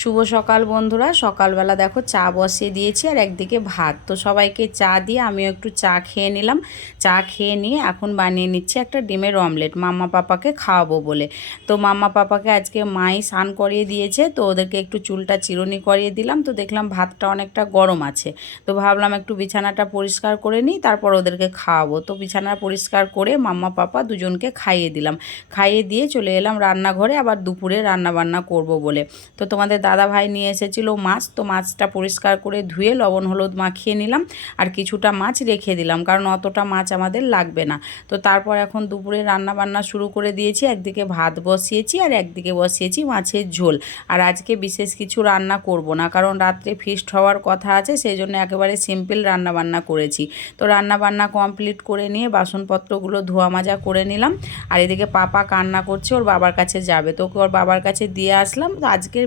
শুভ সকাল বন্ধুরা। সকালবেলা দেখো চা বসিয়ে দিয়েছি আর একদিকে ভাত। তো সবাইকে চা দিয়ে আমিও একটু চা খেয়ে নিলাম। চা খেয়ে নিয়ে এখন বানিয়ে নিচ্ছি একটা ডিমের অমলেট মাম্মা পাপাকে খাওয়াবো বলে। তো মাম্মা পাপাকে আজকে মাই স্নান করিয়ে দিয়েছে, তো ওদেরকে একটু চুলটা চিরুনি করিয়ে দিলাম। তো দেখলাম ভাতটা অনেকটা গরম আছে, তো ভাবলাম একটু বিছানাটা পরিষ্কার করে নিই, তারপর ওদেরকে খাওয়াবো। তো বিছানা পরিষ্কার করে মাম্মা পাপা দুজনকে খাইয়ে দিলাম। খাইয়ে দিয়ে চলে এলাম রান্নাঘরে, আবার দুপুরে রান্না বান্না করব বলে। তো তোমাদের দাদা ভাই নিয়ে এসেছিল মাছ, তো মাছটা পরিষ্কার করে ধুয়ে লবণ হলুদ মাখিয়ে নিলাম আর কিছুটা মাছ রেখে দিলাম, কারণ অতটা মাছ আমাদের লাগবে না। তো তারপর এখন দুপুরে রান্না বান্না শুরু করে দিয়েছি। একদিকে ভাত বসিয়েছি আর একদিকে বসিয়েছি মাছের ঝোল। আর আজকে বিশেষ কিছু রান্না করব না, কারণ রাত্রে ফিস্ট হওয়ার কথা আছে, সেই জন্য একেবারে সিম্পল রান্না বান্না করেছি। তো রান্না বান্না কমপ্লিট করে নিয়ে বাসনপত্রগুলো ধোয়া মাজা করে নিলাম। আর এদিকে পাপা কান্না করছে, ওর বাবার কাছে যাবে, তো ওর বাবার কাছে দিয়ে আসলাম। তো আজকের